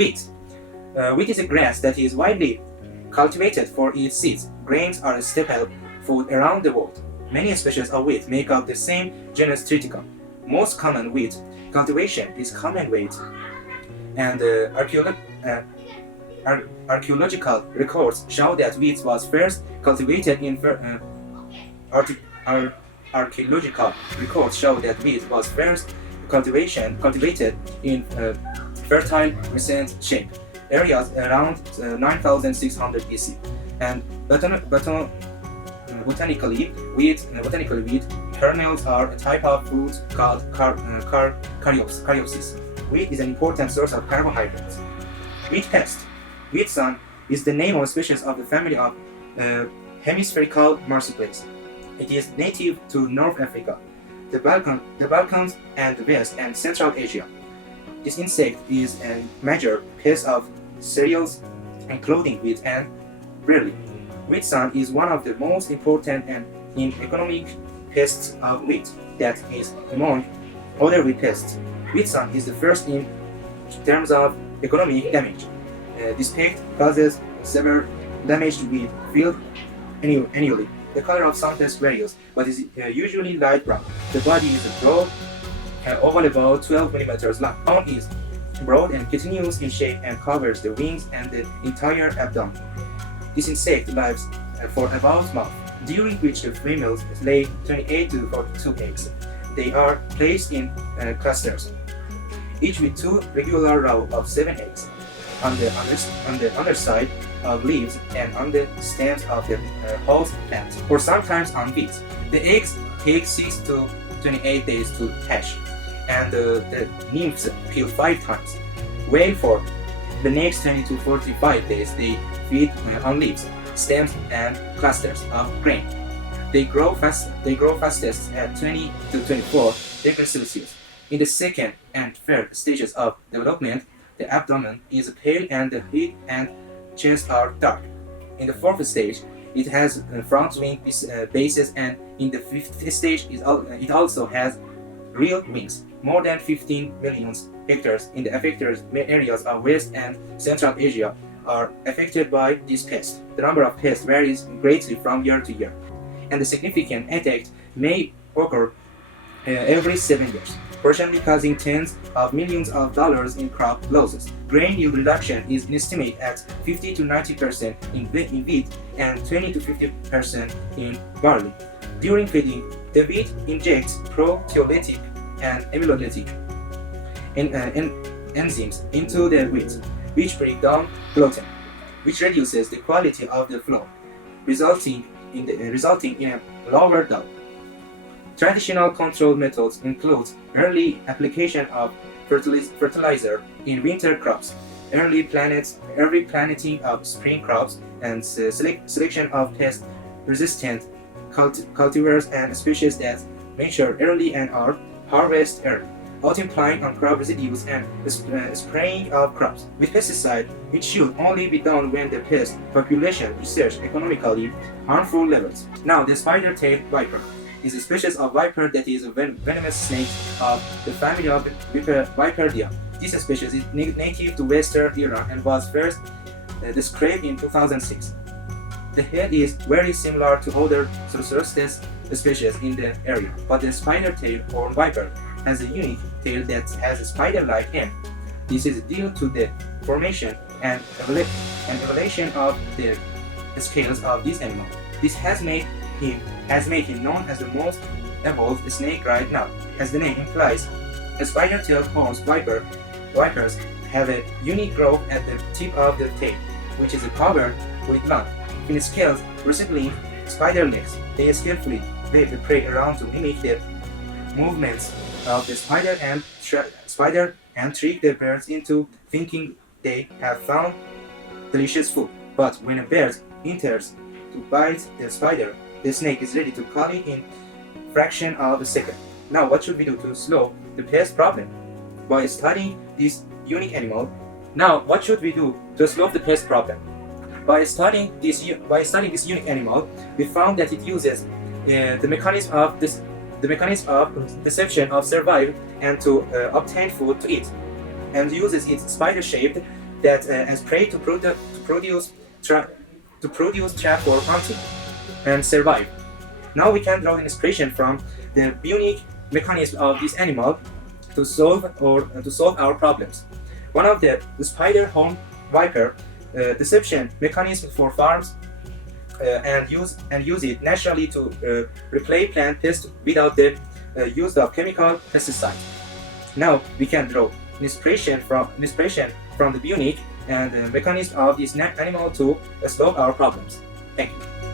Wheat. Wheat is a grass that is widely cultivated for its seeds. Grains are a staple food around the world. Many species of wheat make up the same genus Triticum. Most common wheat cultivation is common wheat, and archaeological records show that wheat was first cultivated in archaeological records show that wheat was first cultivated in fertile recent shape areas around 9600 BC, and botanically wheat kernels are a type of fruit called caryopsis. Wheat is an important source of carbohydrates. Wheat pest. Wheat sun is the name of a species of the family of hemispherical marsupials. It is native to North Africa, the Balkans, and the West and Central Asia. This insect is a major pest of cereals, including wheat and barley. Wheat sun is one of the most important and economic pests of wheat. That is, among other wheat pests, wheat sun is the first in terms of economic damage. This pest causes severe damage to wheat field annually. The color of some pests varies, but is usually light brown. The body is broad, oval about 12 mm long. The tongue is broad and continuous in shape and covers the wings and the entire abdomen. This insect lives for about a month, during which the females lay 28 to 42 eggs. They are placed in clusters, each with two regular rows of 7 eggs, on the underside of leaves and on the stems of the host plant, or sometimes on beets. The eggs take 6 to 28 days to hatch, and the nymphs peel 5 times. While for the next 20 to 45 days they feed on leaves, stems, and clusters of grain. They grow fastest at 20 to 24 degrees Celsius. In the second and third stages of development, the abdomen is pale and the head and chest are dark. In the fourth stage, it has front wing bases, and in the fifth stage, it also has real wings. More than 15 million hectares in the affected areas of West and Central Asia are affected by this pest. The number of pests varies greatly from year to year, and the significant attack may occur every 7 years, potentially causing tens of millions of dollars in crop losses. Grain yield reduction is estimated at 50 to 90% in wheat and 20 to 50% in barley. During feeding, the wheat injects proteolytic and amylolytic enzymes into the wheat, which break down gluten, which reduces the quality of the flour, resulting in a lower dough. Traditional control methods include early application of fertilizer in winter crops, early planting of spring crops, and selection of pest-resistant cultivars and species that mature early and are harvested early. Multiplying on crop residues and spraying of crops with pesticide, which should only be done when the pest population reaches economically harmful levels. Now, the spider-tailed viper is a species of viper that is a venomous snake of the family of Viperdia. This species is native to Western Iran and was first described in 2006. The head is very similar to other Cerastes species in the area, but the spider-tailed horned viper has a unique tail that has a spider-like end. This is due to the formation and evolution of the scales of this animal. This has made him known as the most evolved snake right now. As the name implies, a spider-tailed horned vipers have a unique growth at the tip of the tail, which is covered with blunt, thin scales resembling spider legs. They skillfully wave the prey around to mimic the movements of the spider and trick the birds into thinking they have found delicious food. But when a bird enters to bite the spider, the snake is ready to kill it in fraction of a second. Now, what should we do to solve the pest problem? By studying this unique animal. Now, what should we do to solve the pest problem? By studying this unique animal, we found that it uses the mechanism of deception of survival and to obtain food to eat, and uses its spider-shaped that as prey to produce trap for hunting and survive. Now we can draw an inspiration from the unique mechanism of this animal to solve our problems. One of the spider horn viper deception mechanism for farms and use it naturally to replace plant pests without the use of chemical pesticides. Now we can draw an inspiration from the unique and mechanism of this animal to solve our problems. Thank you.